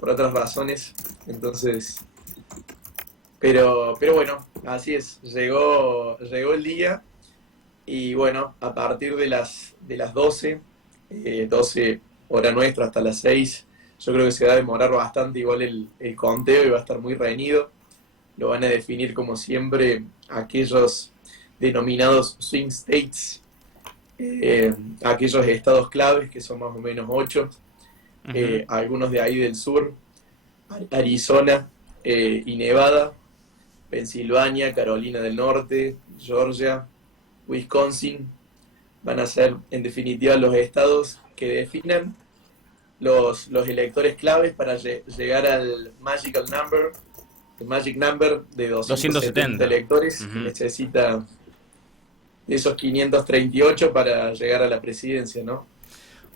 por otras razones. Entonces, pero bueno, así es. Llegó el día y bueno, a partir de las 12, 12 hora nuestra hasta las 6, yo creo que se va a demorar bastante igual el conteo y va a estar muy reñido. Lo van a definir como siempre aquellos denominados swing states, aquellos estados claves que son más o menos 8, Ujú. algunos de ahí del sur, Arizona y Nevada, Pensilvania, Carolina del Norte, Georgia, Wisconsin, van a ser en definitiva los estados que definan los electores claves para llegar al Magic Number de 270 270. electores que Ujú. necesita de esos 538 para llegar a la presidencia, ¿no?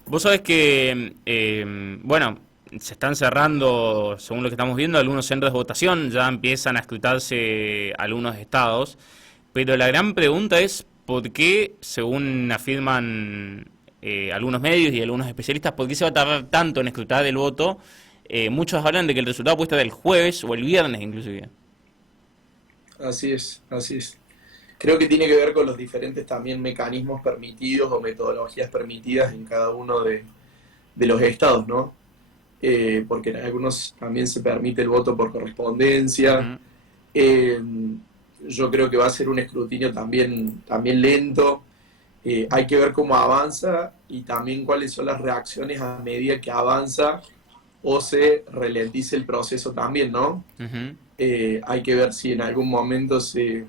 Vos sabés que, bueno, se están cerrando, según lo que estamos viendo, algunos centros de votación, ya empiezan a escrutarse algunos estados, pero la gran pregunta es por qué, según afirman algunos medios y algunos especialistas, por qué se va a tardar tanto en escrutar el voto. Muchos hablan de que el resultado puede estar el jueves o el viernes inclusive. Así es, así es. Creo que tiene que ver con los diferentes también mecanismos permitidos o metodologías permitidas en cada uno de los estados, ¿no? Porque en algunos también se permite el voto por correspondencia. Ujú. Eh, yo creo que va a ser un escrutinio también lento. Hay que ver cómo avanza y también cuáles son las reacciones a medida que avanza o se ralentice el proceso también, ¿no? Ujú. Hay que ver si en algún momento se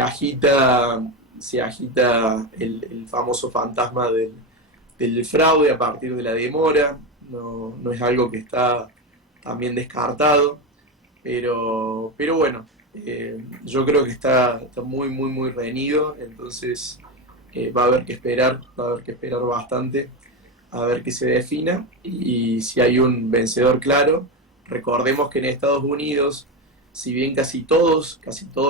agita, se agita el famoso fantasma del fraude a partir de la demora. No es algo que está también descartado, pero bueno, yo creo que está muy, muy, muy reñido, entonces va a haber que esperar, va a haber que esperar bastante a ver qué se defina y si hay un vencedor claro. Recordemos que en Estados Unidos, si bien casi todos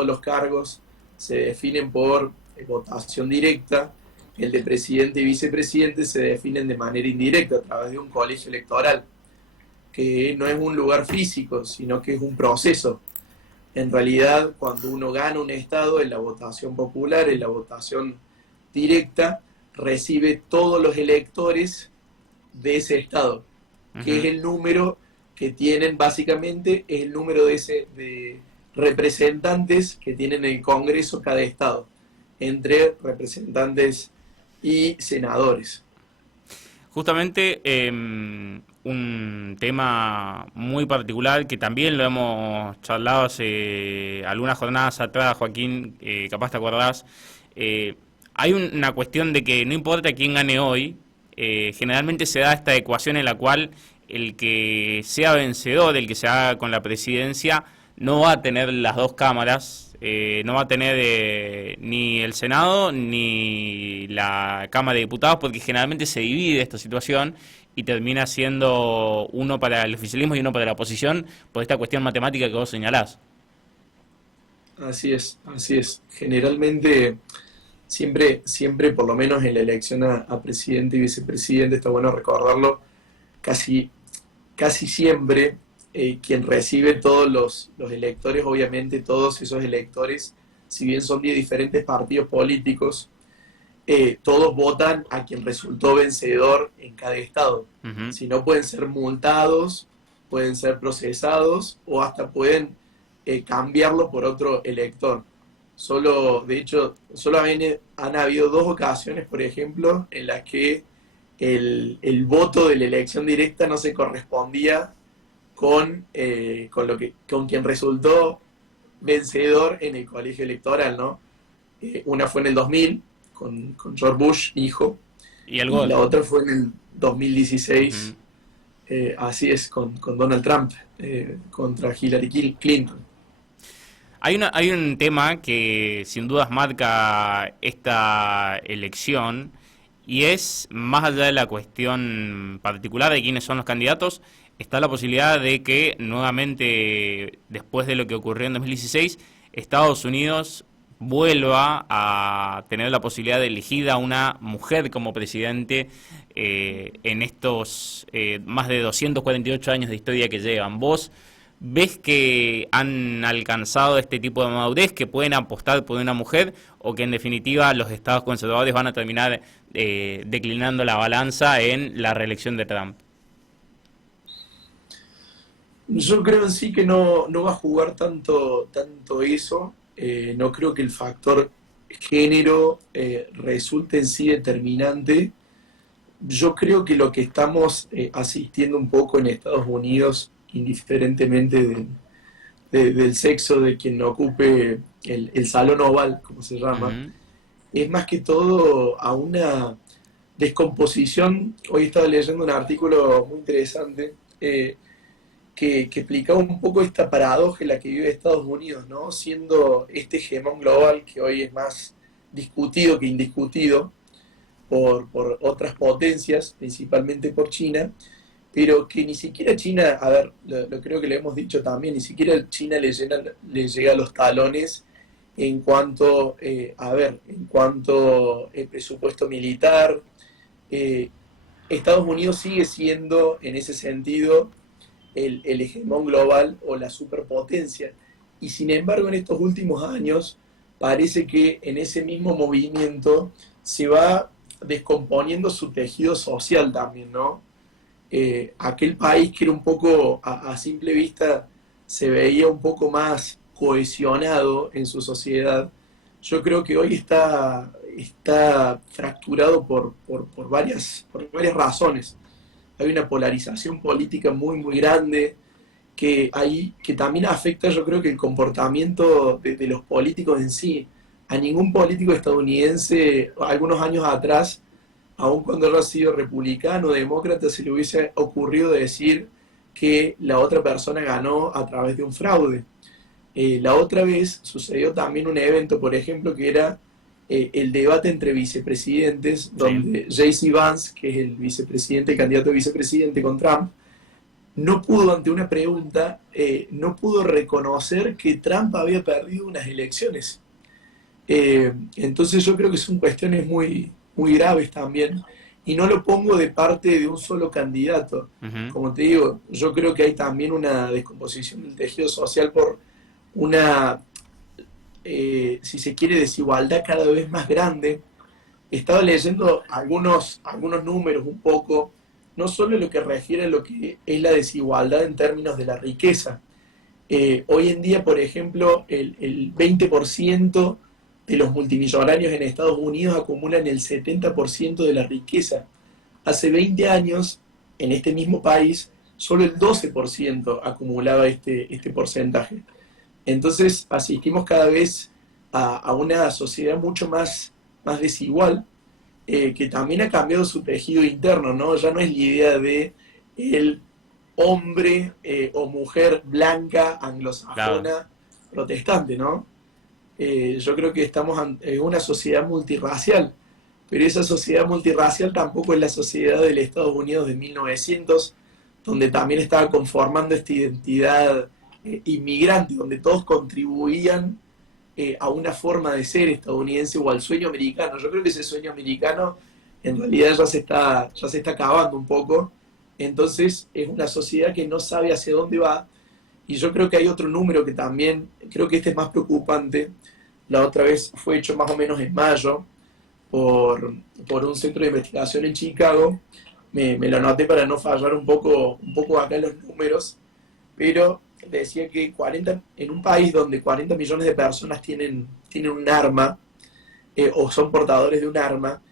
los cargos se definen por votación directa, el de presidente y vicepresidente se definen de manera indirecta a través de un colegio electoral, que no es un lugar físico, sino que es un proceso. En realidad, cuando uno gana un estado en la votación popular, en la votación directa, recibe todos los electores de ese estado, que es Ujú. el número que tienen básicamente, es el número de representantes que tienen el Congreso cada estado, entre representantes y senadores. Justamente un tema muy particular que también lo hemos charlado hace algunas jornadas atrás, Joaquín, capaz te acordás. eh, Hay una cuestión de que no importa quién gane hoy, generalmente se da esta ecuación en la cual el que sea vencedor, el que se haga con la presidencia, no va a tener las dos cámaras, no va a tener ni el Senado ni la Cámara de Diputados, porque generalmente se divide esta situación y termina siendo uno para el oficialismo y uno para la oposición por esta cuestión matemática que vos señalás. Así es, así es. Generalmente, siempre, por lo menos en la elección a presidente y vicepresidente, está bueno recordarlo, casi casi siempre quien recibe todos los electores, obviamente todos esos electores, si bien son de diferentes partidos políticos, todos votan a quien resultó vencedor en cada estado. Ujú. Si no, pueden ser multados, pueden ser procesados o hasta pueden cambiarlo por otro elector. De hecho, solo han habido dos ocasiones, por ejemplo, en las que el voto de la elección directa no se correspondía con quien resultó vencedor en el colegio electoral, ¿no? Una fue en el 2000 con George Bush, hijo, Y el y la gol. otra fue en el 2016, Ujú. así es, con Donald Trump contra Hillary Clinton. Hay un tema que sin dudas marca esta elección y es, más allá de la cuestión particular de quiénes son los candidatos, está la posibilidad de que nuevamente, después de lo que ocurrió en 2016, Estados Unidos vuelva a tener la posibilidad de elegir a una mujer como presidente en estos más de 248 años de historia que llevan. ¿Vos ves que han alcanzado este tipo de madurez, que pueden apostar por una mujer, o que en definitiva los estados conservadores van a terminar declinando la balanza en la reelección de Trump? Yo creo en sí que no va a jugar tanto eso. No creo que el factor género resulte en sí determinante. Yo creo que lo que estamos asistiendo un poco en Estados Unidos, indiferentemente del sexo de quien ocupe el salón oval, como se llama, Ujú. es más que todo a una descomposición. Hoy estaba leyendo un artículo muy interesante que explicaba un poco esta paradoja en la que vive Estados Unidos, ¿no? Siendo este hegemón global que hoy es más discutido que indiscutido por otras potencias, principalmente por China, pero que ni siquiera China, a ver, lo creo que le hemos dicho también, ni siquiera China le llega a los talones en cuanto, en cuanto presupuesto militar. eh, Estados Unidos sigue siendo, en ese sentido, el hegemón global o la superpotencia. Y sin embargo, en estos últimos años, parece que en ese mismo movimiento se va descomponiendo su tejido social también, ¿no? Aquel país que era un poco, a simple vista, se veía un poco más cohesionado en su sociedad, yo creo que hoy está fracturado por varias razones. Hay una polarización política muy grande que también afecta, yo creo, que el comportamiento de los políticos en sí. A ningún político estadounidense, algunos años atrás, aun cuando haya sido republicano o demócrata, se le hubiese ocurrido decir que la otra persona ganó a través de un fraude. La otra vez sucedió también un evento, por ejemplo, que era el debate entre vicepresidentes, Sí. donde J.C. Vance, que es el vicepresidente, el candidato a vicepresidente con Trump, no pudo, ante una pregunta, no pudo reconocer que Trump había perdido unas elecciones. Entonces yo creo que son cuestiones muy graves también, y no lo pongo de parte de un solo candidato. Ujú. Como te digo, yo creo que hay también una descomposición del tejido social por una, si se quiere, desigualdad cada vez más grande. Estaba leyendo algunos números un poco, no solo lo que refiere a lo que es la desigualdad en términos de la riqueza. Hoy en día, por ejemplo, el 20% de los multimillonarios en Estados Unidos acumulan el 70% de la riqueza. Hace 20 años, en este mismo país, solo el 12% acumulaba este porcentaje. Entonces asistimos cada vez a una sociedad mucho más desigual, que también ha cambiado su tejido interno, ¿no? Ya no es la idea de el hombre o mujer blanca, Claro. anglosajona, protestante, ¿no? Yo creo que estamos en una sociedad multirracial, pero esa sociedad multirracial tampoco es la sociedad del Estados Unidos de 1900, donde también estaba conformando esta identidad inmigrante, donde todos contribuían a una forma de ser estadounidense o al sueño americano. Yo creo que ese sueño americano en realidad ya se está acabando un poco. Entonces es una sociedad que no sabe hacia dónde va. Y yo creo que hay otro número que también, creo que este es más preocupante. La otra vez fue hecho más o menos en mayo por un centro de investigación en Chicago. Me lo anoté para no fallar un poco acá en los números, pero decía que en un país donde 40 millones de personas tienen un arma, o son portadores de un arma,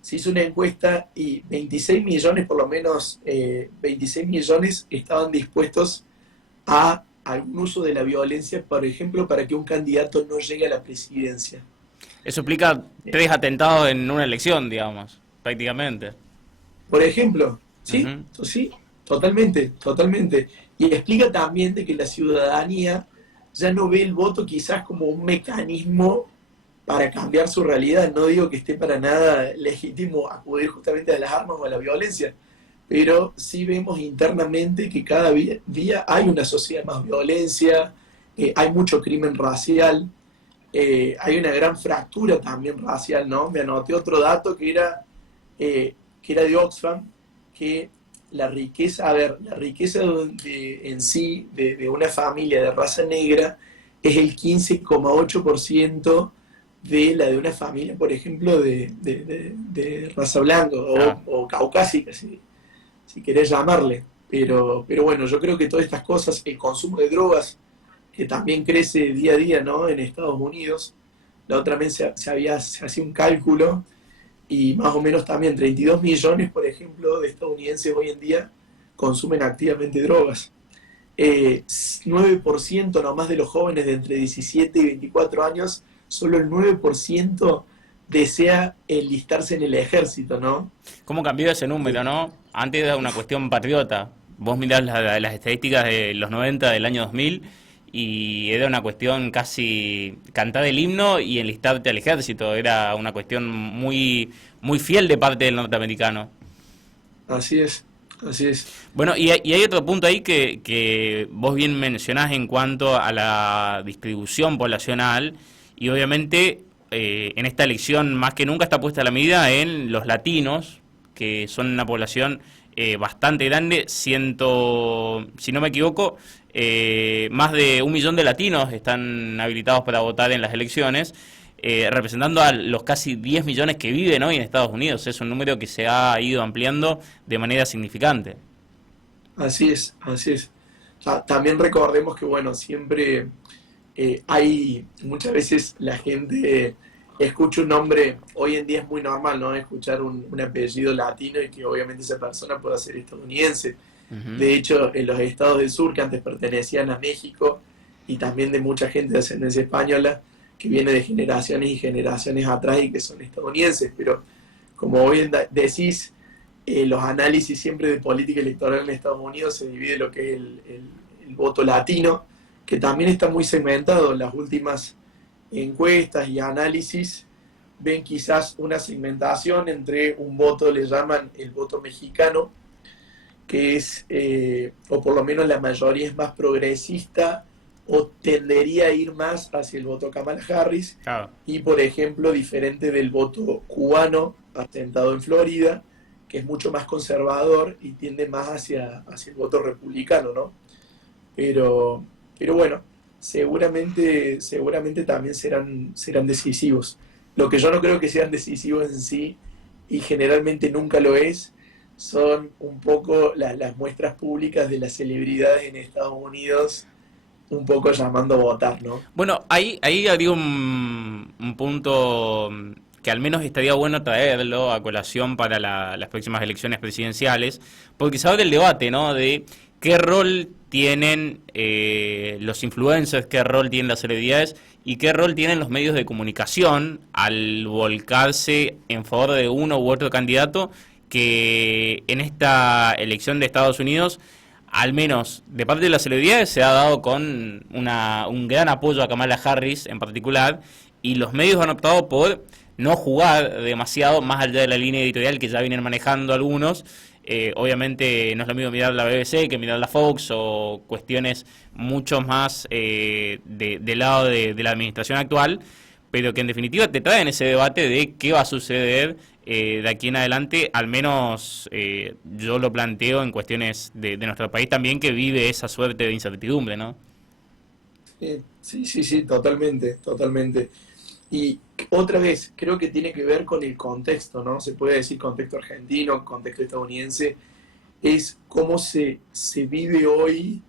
se hizo una encuesta y 26 millones, por lo menos 26 millones estaban dispuestos a algún uso de la violencia, por ejemplo, para que un candidato no llegue a la presidencia. Eso implica Eh, 3 atentados en una elección, digamos, prácticamente. Por ejemplo, sí, Ujú. sí, totalmente, totalmente. Y explica también de que la ciudadanía ya no ve el voto quizás como un mecanismo para cambiar su realidad. No digo que esté para nada legítimo acudir justamente a las armas o a la violencia, pero sí vemos internamente que cada día hay una sociedad más violencia, hay mucho crimen racial, hay una gran fractura también racial, ¿no? Me anoté otro dato que era que era de Oxfam, que la riqueza, a ver, la riqueza en sí de una familia de raza negra es el 15,8% de la de una familia, por ejemplo, de raza blanca Claro. o caucásica, si querés llamarle. Pero bueno, yo creo que todas estas cosas, el consumo de drogas, que también crece día a día, ¿no? En Estados Unidos, la otra vez se hacía un cálculo y más o menos también 32 millones, por ejemplo, de estadounidenses hoy en día consumen activamente drogas. 9% nomás de los jóvenes de entre 17 y 24 años, solo el 9% desea enlistarse en el ejército, ¿no? ¿Cómo cambió ese número, no? Antes era una cuestión patriota. Vos mirás las estadísticas de los 90 del año 2000 y era una cuestión casi cantar el himno y enlistarte al ejército. Era una cuestión muy fiel de parte del norteamericano. Así es, así es. Bueno, y hay otro punto ahí que vos bien mencionás en cuanto a la distribución poblacional y obviamente en esta elección más que nunca está puesta la medida en los latinos, que son una población bastante grande, si no me equivoco, más de 1 millón de latinos están habilitados para votar en las elecciones, representando a los casi 10 millones que viven hoy en Estados Unidos. Es un número que se ha ido ampliando de manera significante. Así es, así es. También recordemos que, bueno, siempre hay, muchas veces la gente escucha un nombre, hoy en día es muy normal, ¿no? Escuchar un apellido latino y que obviamente esa persona pueda ser estadounidense. Ujú. De hecho, en los estados del sur que antes pertenecían a México y también de mucha gente de ascendencia española que viene de generaciones y generaciones atrás y que son estadounidenses, pero como bien decís, los análisis siempre de política electoral en Estados Unidos se divide lo que es el voto latino, que también está muy segmentado. En las últimas encuestas y análisis ven quizás una segmentación entre un voto, le llaman el voto mexicano, que es, o por lo menos la mayoría es más progresista o tendería a ir más hacia el voto Kamala Harris, Claro. y por ejemplo diferente del voto cubano asentado en Florida, que es mucho más conservador y tiende más hacia el voto republicano, ¿no? Pero, pero bueno, seguramente también serán decisivos. Lo que yo no creo que sean decisivos en sí, y generalmente nunca lo es, son un poco las muestras públicas de las celebridades en Estados Unidos, un poco llamando a votar, ¿no? Bueno, ahí habría un punto que al menos estaría bueno traerlo a colación para las próximas elecciones presidenciales, porque se abre el debate, ¿no? De qué rol tienen los influencers, qué rol tienen las celebridades y qué rol tienen los medios de comunicación al volcarse en favor de uno u otro candidato que en esta elección de Estados Unidos, al menos de parte de las celebridades, se ha dado con un gran apoyo a Kamala Harris en particular, y los medios han optado por no jugar demasiado más allá de la línea editorial que ya vienen manejando algunos. Obviamente no es lo mismo mirar la BBC que mirar la Fox o cuestiones mucho más del lado de la administración actual, pero que en definitiva te traen ese debate de qué va a suceder de aquí en adelante. Al menos yo lo planteo en cuestiones de nuestro país también, que vive esa suerte de incertidumbre, ¿no? Sí, sí, sí, totalmente, totalmente. Y otra vez, creo que tiene que ver con el contexto, ¿no? Se puede decir contexto argentino, contexto estadounidense, es cómo se vive hoy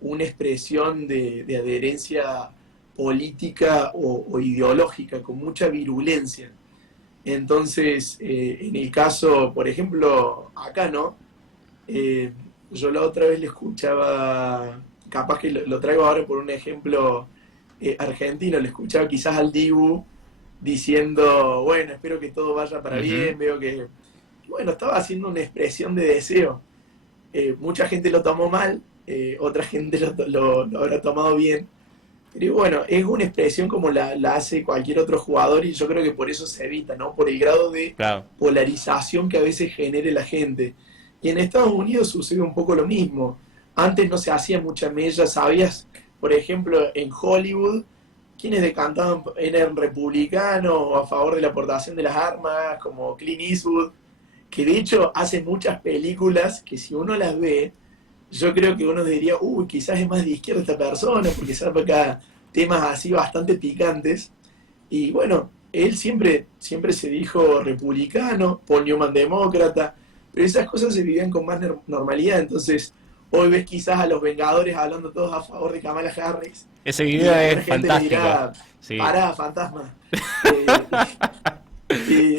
una expresión de adherencia política o ideológica con mucha virulencia. Entonces, en el caso, por ejemplo, acá, ¿no? Eh, yo la otra vez le escuchaba, capaz que lo traigo ahora por un ejemplo argentino, le escuchaba quizás al Dibu diciendo, bueno, espero que todo vaya para Ujú. bien, veo que, bueno, estaba haciendo una expresión de deseo. Mucha gente lo tomó mal, otra gente lo habrá tomado bien, pero bueno, es una expresión como la hace cualquier otro jugador y yo creo que por eso se evita, ¿no? Por el grado de Claro. polarización que a veces genere la gente. Y en Estados Unidos sucede un poco lo mismo. Antes no se hacía mucha mella, ¿sabías? Por ejemplo, en Hollywood, quienes decantaban eran republicanos o a favor de la aportación de las armas, como Clint Eastwood, que de hecho hace muchas películas que si uno las ve, yo creo que uno diría, uy, quizás es más de izquierda esta persona, porque saca temas así bastante picantes. Y bueno, él siempre se dijo republicano, Paul Newman demócrata, pero esas cosas se vivían con más normalidad. Entonces, hoy ves quizás a los Vengadores hablando todos a favor de Kamala Harris, Ese y video alguna es gente le fantástico. dirá, Sí. pará, fantasma. Eh, y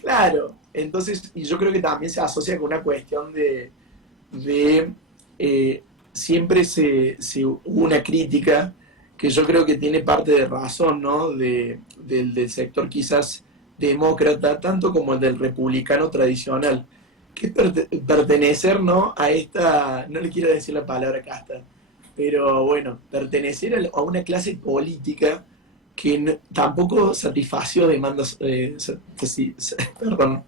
claro, entonces, y yo creo que también se asocia con una cuestión de siempre hubo una crítica que yo creo que tiene parte de razón, ¿no? Del sector quizás demócrata, tanto como el del republicano tradicional, que es pertenecer, ¿no? A esta, no le quiero decir la palabra casta, pero bueno, pertenecer a una clase política que tampoco satisfació demandas, perdón,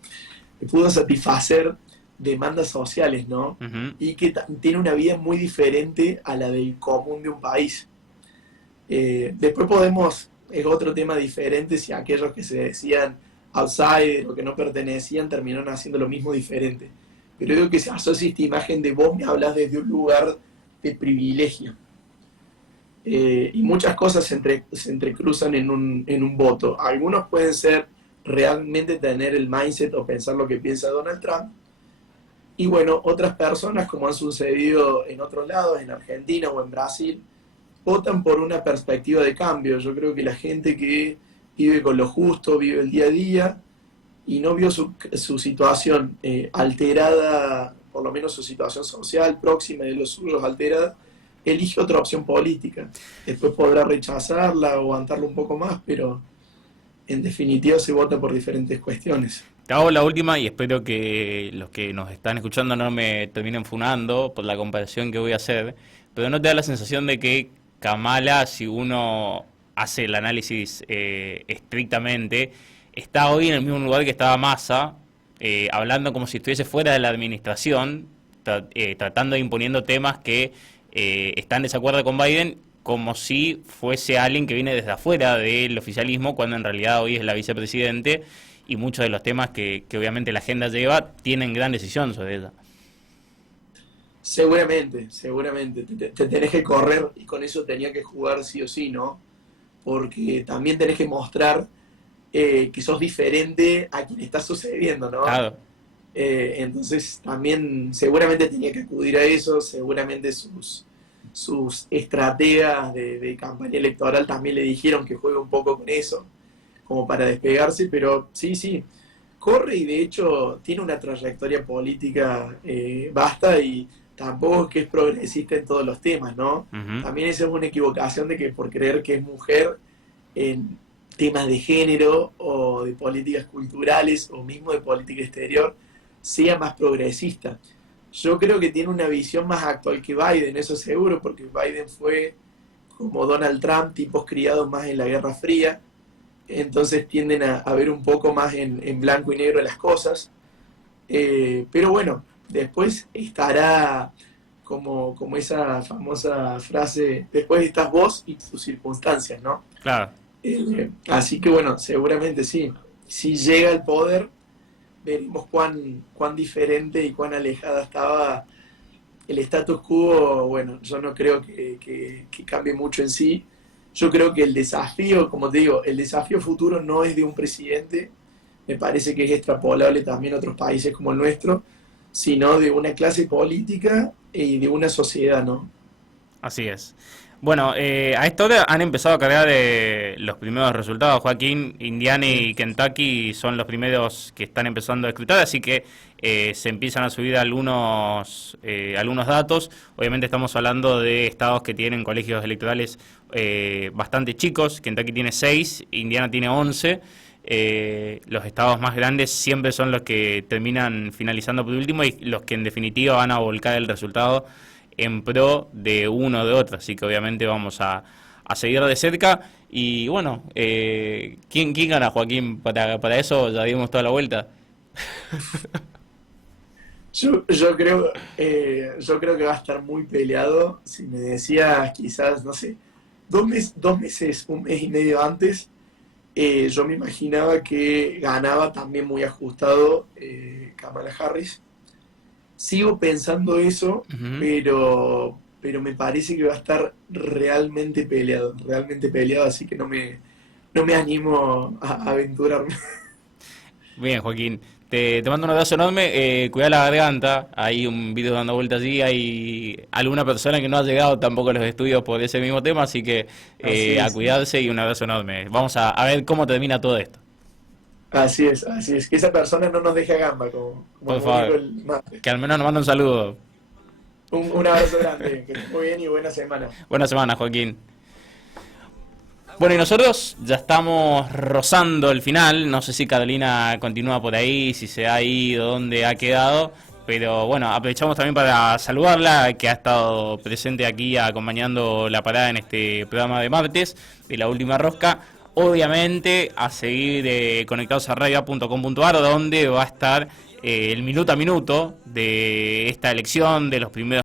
pudo satisfacer demandas sociales, ¿no? Ujú. Y que tiene una vida muy diferente a la del común de un país. Después es otro tema diferente si aquellos que se decían outsider o que no pertenecían terminaron haciendo lo mismo diferente. Pero digo que se asocia esta imagen de vos me hablas desde un lugar de privilegio. Y muchas cosas se entrecruzan en un voto. Algunos pueden ser realmente tener el mindset o pensar lo que piensa Donald Trump. Y bueno, otras personas, como han sucedido en otros lados, en Argentina o en Brasil, votan por una perspectiva de cambio. Yo creo que la gente que vive con lo justo, vive el día a día y no vio su situación alterada, por lo menos su situación social próxima de los suyos alterada, elige otra opción política. Después podrá rechazarla o aguantarla un poco más, pero en definitiva se vota por diferentes cuestiones. Te hago la última y espero que los que nos están escuchando no me terminen funando por la comparación que voy a hacer, pero ¿no te da la sensación de que Kamala, si uno hace el análisis estrictamente, está hoy en el mismo lugar que estaba Massa, hablando como si estuviese fuera de la administración, tratando de imponiendo temas que está en desacuerdo con Biden, como si fuese alguien que viene desde afuera del oficialismo, cuando en realidad hoy es la vicepresidente y muchos de los temas que obviamente la agenda lleva tienen gran decisión sobre ella. Seguramente. Te tenés que correr y con eso tenía que jugar sí o sí, ¿no? Porque también tenés que mostrar que sos diferente a quien está sucediendo, ¿no? Claro. Entonces también seguramente tenía que acudir a eso, seguramente sus estrategas de campaña electoral también le dijeron que juegue un poco con eso, como para despegarse, pero sí, corre y de hecho tiene una trayectoria política vasta y tampoco es que es progresista en todos los temas, ¿no? Ujú. También esa es una equivocación de que por creer que es mujer en temas de género o de políticas culturales o mismo de política exterior sea más progresista. Yo creo que tiene una visión más actual que Biden, eso seguro, porque Biden fue como Donald Trump, tipos criados más en la Guerra Fría, entonces tienden a ver un poco más en blanco y negro las cosas. Pero bueno, después estará como esa famosa frase, después estás vos y tus circunstancias, ¿no? Claro. Así que bueno, seguramente sí. Si llega al poder, veremos cuán diferente y cuán alejada estaba el status quo. Bueno, yo no creo que cambie mucho en sí. Yo creo que el desafío, como te digo, el desafío futuro no es de un presidente, me parece que es extrapolable también a otros países como el nuestro, sino de una clase política y de una sociedad, ¿no? Así es. Bueno, a esta hora han empezado a cargar los primeros resultados. Joaquín, Indiana Sí. y Kentucky son los primeros que están empezando a escrutar, así que se empiezan a subir algunos datos. Obviamente estamos hablando de estados que tienen colegios electorales bastante chicos. Kentucky tiene 6, Indiana tiene 11. Los estados más grandes siempre son los que terminan finalizando por último y los que en definitiva van a volcar el resultado en pro de uno o de otro, así que obviamente vamos a seguir de cerca. Y bueno, ¿quién gana, Joaquín? Para eso ya dimos toda la vuelta. Yo creo que va a estar muy peleado. Si me decías quizás, no sé, 2 meses, un mes y medio antes, yo me imaginaba que ganaba también muy ajustado Kamala Harris. Sigo pensando eso, Ujú. pero me parece que va a estar realmente peleado, así que no me animo a aventurarme. Bien, Joaquín. Te mando un abrazo enorme. Cuida la garganta. Hay un video dando vueltas allí. Hay alguna persona que no ha llegado tampoco a los estudios por ese mismo tema. Así que Así a es, cuidarse y un abrazo enorme. Vamos a ver cómo termina todo esto. así es. Que esa persona no nos deje a gamba, como Por nos dijo favor. el mate. Que al menos nos manda un saludo. Un abrazo grande, que estés muy bien y buena semana. Buena semana, Joaquín. Bueno, y nosotros ya estamos rozando el final. No sé si Carolina continúa por ahí, si se ha ido, dónde ha quedado. Pero bueno, aprovechamos también para saludarla, que ha estado presente aquí acompañando la parada en este programa de martes de La Última Rosca. Obviamente, a seguir conectados a radio.com.ar, donde va a estar el minuto a minuto de esta elección de los primeros